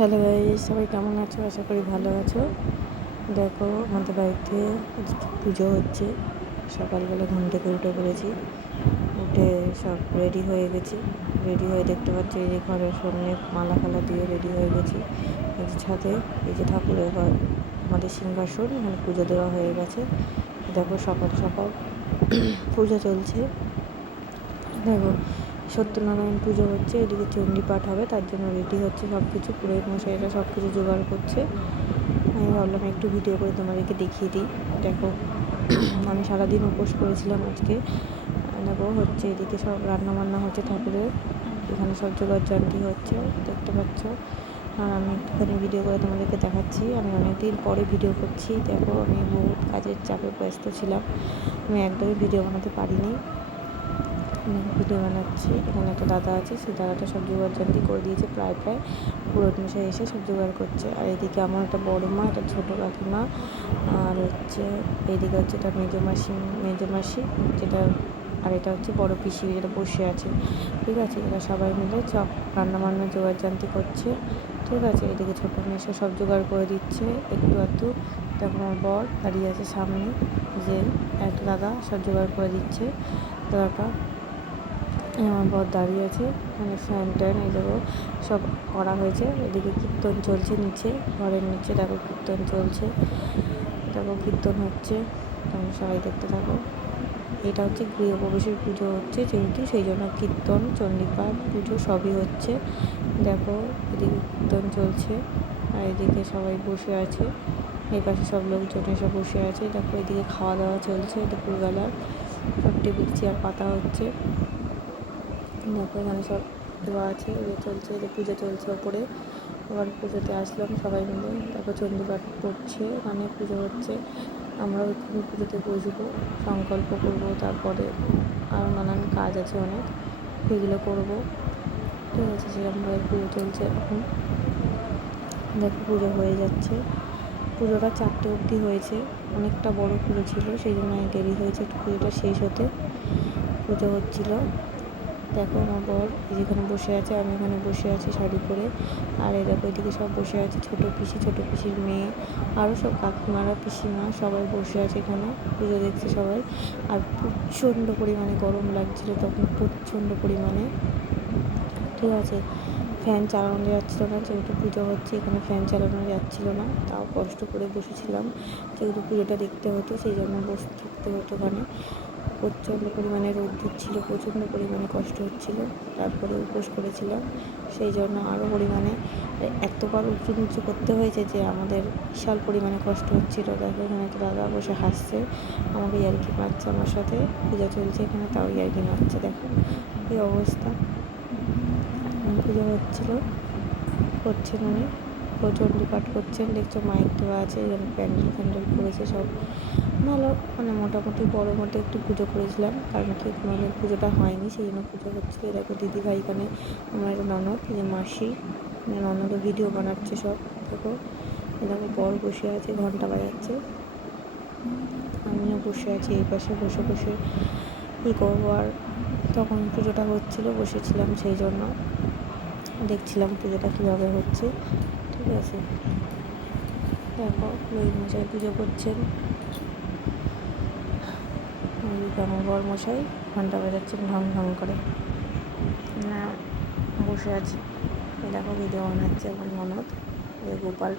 Hello guys, সবাই কেমন আছো? আশা করি ভালো আছো। দেখো, আমাদের বাড়িতে পুজো হচ্ছে। সকালবেলা ঘুম থেকে উঠে পড়েছি, উঠে সব রেডি হয়ে গেছি। রেডি হয়ে দেখতে পাচ্ছি এই যে ঘরের সামনে মালা ফালা দিয়ে রেডি হয়ে গেছি। এই যে ছাদে, এই যে ঠাকুরের ঘর, আমাদের সিংহাসন, এখানে পুজো দেওয়া হয়ে গেছে। দেখো সকাল সকাল পুজো চলছে। দেখো, সত্যনারায়ণ পুজো হচ্ছে, এদিকে চণ্ডী পাঠ হবে, তার জন্য রেডি হচ্ছে সব কিছু। পুরোহিত মশাইরা সব কিছু জোগাড় করছে। আমি ভাবলাম একটু ভিডিও করে তোমাদেরকে দেখিয়ে দিই। দেখো, আমি সারাদিন উপোস করেছিলাম আজকে। দেখো হচ্ছে, এদিকে সব রান্না বান্না হচ্ছে ঠাকুরের, এখানে সব জোগাড় জান্তি হচ্ছে, দেখতে পাচ্ছ। আর আমি একটুখানি ভিডিও করে তোমাদেরকে দেখাচ্ছি। আমি অনেকদিন পরে ভিডিও করছি। দেখো, আমি বহুত কাজের চাপে ব্যস্ত ছিলাম, আমি একদমই ভিডিও বানাতে পারিনি। ভিডিও বানাচ্ছি, এখানে একটা দাদা আছে, সেই দাদাটা সব জোগাড় জান্তি করে দিয়েছে। প্রায় পুরোহিত মশাই এসে সব জোগাড় করছে। আর এদিকে আমার একটা বড় মা, একটা ছোটো কাকিমা, আর হচ্ছে এইদিকে হচ্ছে এটা মেজো মাসি যেটা, আর এটা হচ্ছে বড় পিসি যেটা বসে আছে। ঠিক আছে, এরা সবাই মিলে সব রান্নাবান্না জোগাড় জান্তি করছে। ঠিক আছে, এদিকে ছোটো মেয়ে এসে সব জোগাড় করে দিচ্ছে একটু আধটু। তখন আমার বর দাঁড়িয়ে আছে সামনে, যে একটা দাদা সব জোগাড় করে দিচ্ছে। দাদাটা, আমার বর দাঁড়িয়ে আছে, মানে ফ্যান ট্যান এই দেখো সব করা হয়েছে। এদিকে কীর্তন চলছে নিচে, ঘরের নিচে দেখো কীর্তন চলছে। দেখো কীর্তন হচ্ছে, তোমরা সবাই দেখতে থাকো। এটা হচ্ছে গৃহপ্রবেশের পুজো হচ্ছে যেহেতু, সেই জন্য কীর্তন, চণ্ডীপাঠ, পুজো সবই হচ্ছে। দেখো, এদিকে কীর্তন চলছে, আর এদিকে সবাই বসে আছে। এই পাশে সব লোকজন এসে বসে আছে। দেখো, এদিকে খাওয়া দাওয়া চলছে দুপুরবেলার, সব টেবিল চেয়ার পাতা হচ্ছে। দেখো, এখানে সব দেওয়া আছে, চলছে, পুজো চলছে ওপরে। এবার পুজোতে আসলাম সবাই মিলে। দেখো, চণ্ডীপাঠ পড়ছে, এখানে পুজো হচ্ছে। আমরাও এখানে পুজোতে বসবো, সংকল্প করবো, তারপরে আরও নানান কাজ আছে অনেক, সেগুলো করবো। ঠিক আছে, সেরকমভাবে পুজো চলছে এখন। দেখো, পুজো হয়ে যাচ্ছে। পুজোটা 4টে অবধি হয়েছে, অনেকটা বড় পুজো ছিল, সেই জন্য দেরি হয়েছে একটু পুজোটা শেষ হতে। পুজো হচ্ছিলো। দেখো, আমার বর যেখানে বসে আছে, আমি এখানে বসে আছি শাড়ি পরে। আর এই দেখো, এদিকে সব বসে আছে, ছোটো পিসির মেয়ে, আরও সব কাকিমারা, পিসিমা সবাই বসে আছে এখানে, পুজো দেখছে সবাই। আর প্রচণ্ড পরিমাণে গরম লাগছিলো তখন, প্রচণ্ড পরিমাণে। ঠিক আছে, ফ্যান চালানো যাচ্ছিলো না, যেহেতু পুজো হচ্ছে এখানে ফ্যান চালানো যাচ্ছিলো না, তাও কষ্ট করে বসেছিলাম, যেহেতু পুজোটা দেখতে হতো সেই জন্য বসে থাকতে হতো ওখানে। প্রচণ্ড পরিমাণে রোদ্দুর ছিল, প্রচণ্ড পরিমাণে কষ্ট হচ্ছিলো, তারপরে উপোস করেছিলাম, সেই জন্য আরও পরিমাণে এতবার উঁচু নিচু করতে হয়েছে যে আমাদের বিশাল পরিমাণে কষ্ট হচ্ছিলো। দেখো, এখানে একটা দাদা বসে হাসছে, আমাকে ইয়ার্কি মারছে, আমার সাথে পুজো চলছে এখানে, তাও ইয়ার্কি মারছে। দেখো এই অবস্থা, পুজো হচ্ছিলো, করছেন উনি, চণ্ডীপাঠ করছেন। দেখছো মাইক দেওয়া আছে, এখানে প্যান্ডেল করেছে সব ভালো, মানে মোটামুটি বড় মতো একটু পুজো করেছিলাম, কারণ কি কোনোদিন পুজোটা হয়নি, সেই জন্য পুজো হচ্ছিলো। দেখো, দিদিভাই এখানে, আমার একটা ননদ, যে মাসি, ননদও ভিডিও বানাচ্ছে সব। দেখো, দেখো বর বসে আছে, ঘন্টা বাজাচ্ছে, আমিও বসে আছি এই পাশে, বসে বসে কী করবো আর। তখন পুজোটা হচ্ছিলো, বসেছিলাম, সেই জন্য দেখছিলাম পুজোটা কীভাবে হচ্ছে। ঠিক আছে, দেখো পুরোহিত মশাই পুজো করছেন, আমার বর মশাই ঘন্টা বাজাচ্ছেন ঢং ঢং করে, না বসে আছি। দেখো, ভিডিও বানাচ্ছে আমার ননদ, গোপাল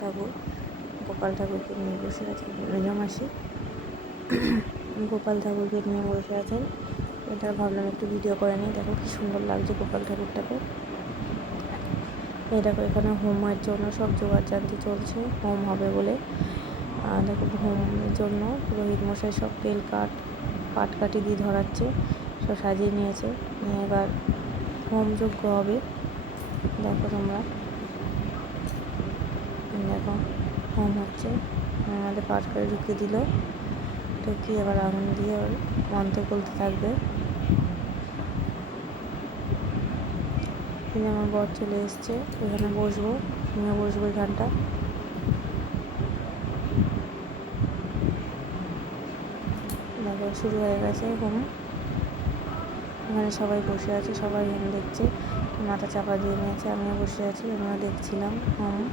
ঠাকুরকে নিয়ে বসে আছে, মেজো মাসি গোপাল ঠাকুরকে নিয়ে বসে আছেন। এটা ভাবলাম একটু ভিডিও করে নিই। দেখো কি সুন্দর লাগছে গোপাল ঠাকুরটাকে। এই দেখো, এখানে হোমের জন্য সব জোগাড় জান্তি চলছে, হোম হবে বলে। দেখো, হোমের জন্য পুরোহিত মশাই সব বেল পাটকাঠি দিয়ে ধরাচ্ছে, সব সাজিয়ে নিয়েছে, নিয়ে এবার হোম যজ্ঞ হবে। দেখো তোমরা, দেখো হোম হচ্ছে, আমাদের পাটকাঠি ঢুকিয়ে দিল, ঢুকিয়ে এবার আগুন দিয়ে মন্ত্র বলতে থাকবে। আমার বর চলে এসছে, এখানে বসবো, নিয়ে বসবো এখানটা। দেখো, শুরু হয়ে গেছে হোম, এখানে সবাই বসে আছে, সবাই হোম দেখছে। মাথা চাপা দিয়ে নিয়েছে, আমিও বসে আছি, আমিও দেখছিলাম। মানে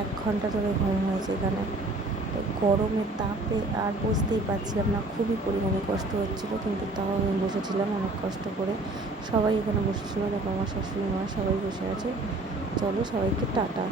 1 ঘন্টা ধরে ঘুম হয়েছে এখানে। তো গরমের তাপে আর বসতেই পারছিলাম না, খুবই পরিমাণে কষ্ট হচ্ছিলো, কিন্তু তাও আমি বসেছিলাম অনেক কষ্ট করে। সবাই এখানে বসেছিল, দেখো আমার শাশুড়ি মা সবাই বসে আছে। চলো সবাইকে টাটা।